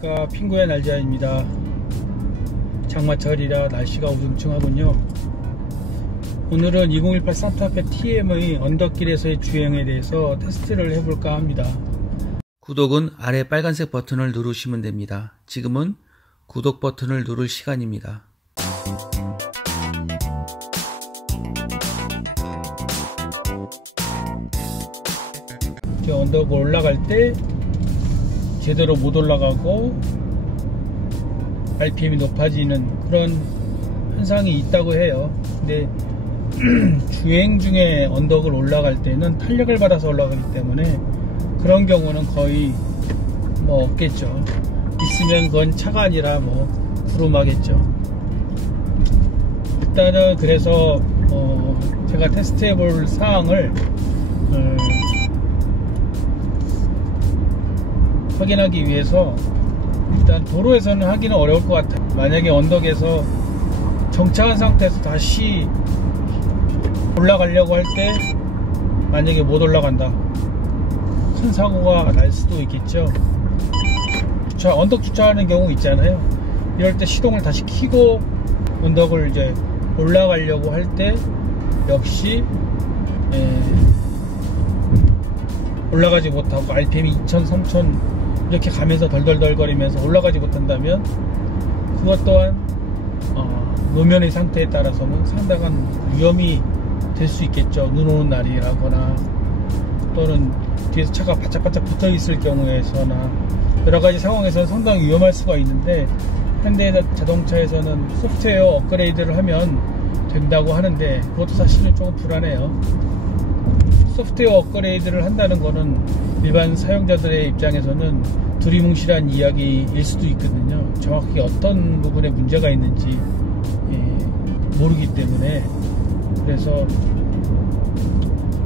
그러니까 핑구의 날자입니다. 장마철이라 날씨가 우중충하군요. 오늘은 2018 산타페 TM의 언덕길에서의 주행에 대해서 테스트를 해볼까 합니다. 구독은 아래 빨간색 버튼을 누르시면 됩니다. 지금은 구독 버튼을 누를 시간입니다. 언덕을 올라갈 때 제대로 못 올라가고 RPM이 높아지는 그런 현상이 있다고 해요. 근데 주행 중에 언덕을 올라갈 때는 탄력을 받아서 올라가기 때문에 그런 경우는 거의 뭐 없겠죠. 있으면 그건 차가 아니라 뭐 구름하겠죠. 일단은 그래서 제가 테스트해 볼 사항을 확인하기 위해서 일단 도로에서는 하기는 어려울 것 같아요. 만약에 언덕에서 정차한 상태에서 다시 올라가려고 할 때 만약에 못 올라간다, 큰 사고가 날 수도 있겠죠. 언덕 주차하는 경우 있잖아요. 이럴 때 시동을 다시 켜고 언덕을 이제 올라가려고 할 때 역시 올라가지 못하고 RPM이 2000, 3000 이렇게 가면서 덜덜덜 거리면서 올라가지 못한다면 그것 또한 노면의 상태에 따라서는 상당한 위험이 될 수 있겠죠. 눈 오는 날이라거나 또는 뒤에서 차가 바짝바짝 붙어 있을 경우에서나 여러가지 상황에서는 상당히 위험할 수가 있는데, 현대자동차에서는 소프트웨어 업그레이드를 하면 된다고 하는데 그것도 사실은 조금 불안해요. 소프트웨어 업그레이드를 한다는 거는 일반 사용자들의 입장에서는 두리뭉실한 이야기일 수도 있거든요. 정확히 어떤 부분에 문제가 있는지 모르기 때문에. 그래서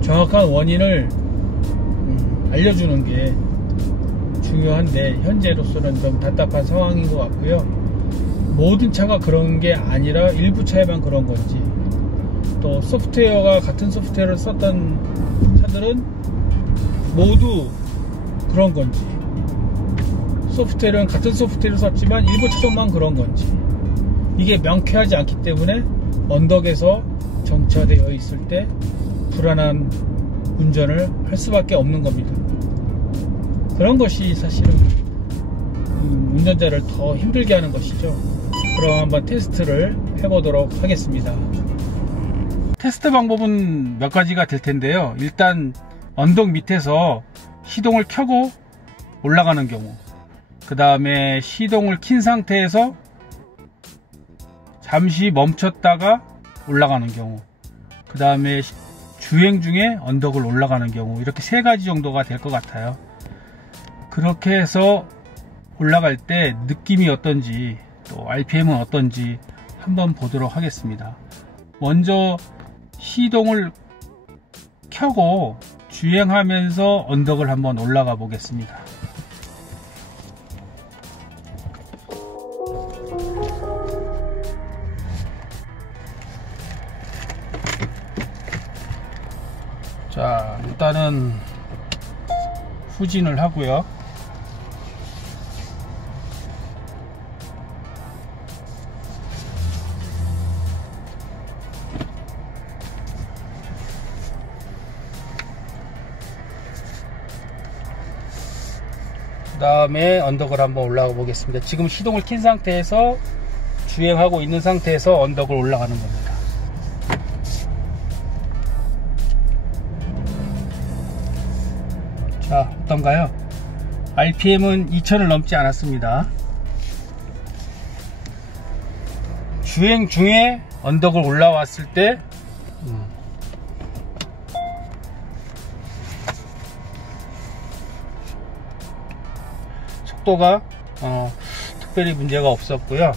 정확한 원인을 알려주는 게 중요한데 현재로서는 좀 답답한 상황인 것 같고요. 모든 차가 그런 게 아니라 일부 차에만 그런 건지, 또 소프트웨어가 같은 소프트웨어를 썼던 차들은 모두 그런 건지, 소프트웨어는 같은 소프트웨어를 썼지만 일부 차종만 그런 건지, 이게 명쾌하지 않기 때문에 언덕에서 정차되어 있을 때 불안한 운전을 할 수밖에 없는 겁니다. 그런 것이 사실은 운전자를 더 힘들게 하는 것이죠. 그럼 한번 테스트를 해보도록 하겠습니다. 테스트 방법은 몇 가지가 될 텐데요. 일단 언덕 밑에서 시동을 켜고 올라가는 경우, 그 다음에 시동을 킨 상태에서 잠시 멈췄다가 올라가는 경우, 그 다음에 주행 중에 언덕을 올라가는 경우, 이렇게 세 가지 정도가 될 것 같아요. 그렇게 해서 올라갈 때 느낌이 어떤지, 또 RPM은 어떤지 한번 보도록 하겠습니다. 먼저 시동을 켜고 주행하면서 언덕을 한번 올라가 보겠습니다. 자, 일단은 후진을 하고요. 그 다음에 언덕을 한번 올라가 보겠습니다. 지금 시동을 킨 상태에서 주행하고 있는 상태에서 언덕을 올라가는 겁니다. 자, 어떤가요? RPM은 2000을 넘지 않았습니다. 주행 중에 언덕을 올라왔을 때 속도가 특별히 문제가 없었고요.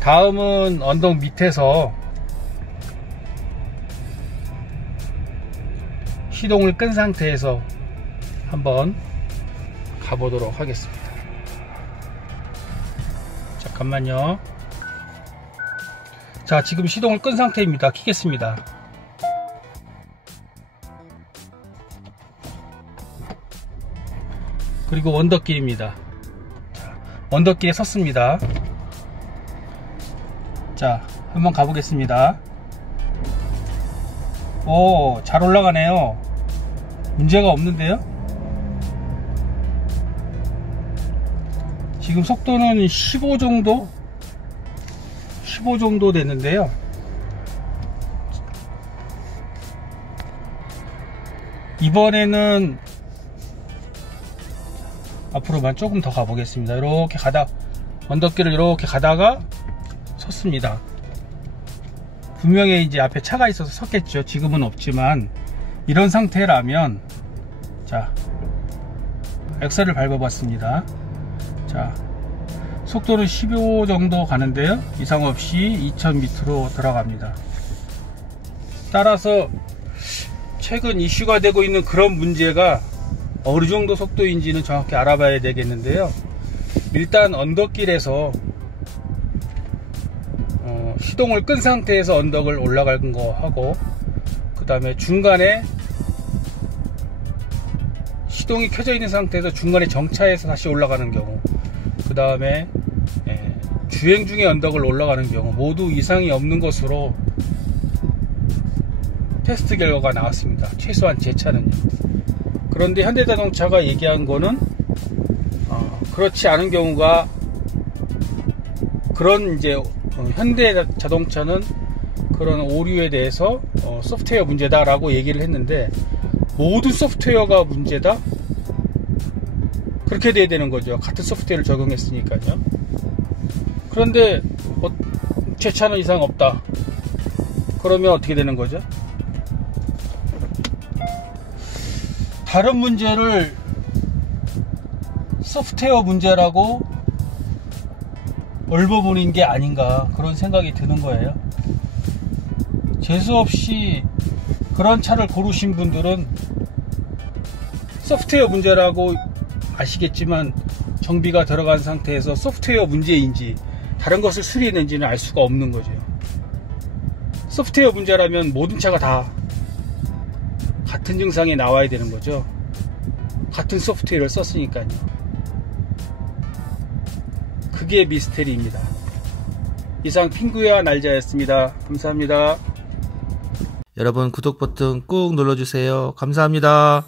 다음은 언덕 밑에서 시동을 끈 상태에서 한번 가보도록 하겠습니다. 잠깐만요. 자, 지금 시동을 끈 상태입니다. 켜겠습니다. 그리고 언덕길입니다. 자, 언덕길에 섰습니다. 자, 한번 가보겠습니다. 오, 잘 올라가네요. 문제가 없는데요. 지금 속도는 15 정도 됐는데요. 이번에는 앞으로만 조금 더 가보겠습니다. 이렇게 언덕길을 이렇게 가다가 섰습니다. 분명히 이제 앞에 차가 있어서 섰겠죠. 지금은 없지만 이런 상태라면, 자, 엑셀을 밟아봤습니다. 자, 속도는 15 정도 가는데요. 이상 없이 2000m로 들어갑니다. 따라서 최근 이슈가 되고 있는 그런 문제가 어느 정도 속도인지는 정확히 알아봐야 되겠는데요. 일단 언덕길에서 시동을 끈 상태에서 언덕을 올라가는 거 하고, 그 다음에 중간에 시동이 켜져 있는 상태에서 중간에 정차해서 다시 올라가는 경우, 그 다음에 주행 중에 언덕을 올라가는 경우 모두 이상이 없는 것으로 테스트 결과가 나왔습니다. 최소한 제 차는요. 그런데 현대자동차가 얘기한 거는 그렇지 않은 경우가, 그런 이제 현대자동차는 그런 오류에 대해서 소프트웨어 문제다라고 얘기를 했는데, 모든 소프트웨어가 문제다? 그렇게 돼야 되는 거죠. 같은 소프트웨어를 적용했으니까요. 그런데 제 차는 이상 없다. 그러면 어떻게 되는 거죠? 다른 문제를 소프트웨어 문제라고 얼버무린 게 아닌가, 그런 생각이 드는 거예요. 재수없이 그런 차를 고르신 분들은 소프트웨어 문제라고 아시겠지만 정비가 들어간 상태에서 소프트웨어 문제인지 다른 것을 수리했는지는 알 수가 없는 거죠. 소프트웨어 문제라면 모든 차가 다 같은 증상이 나와야 되는 거죠. 같은 소프트웨어를 썼으니까요. 그게 미스테리입니다. 이상 핑구야 날자였습니다. 감사합니다. 여러분 구독 버튼 꾹 눌러주세요. 감사합니다.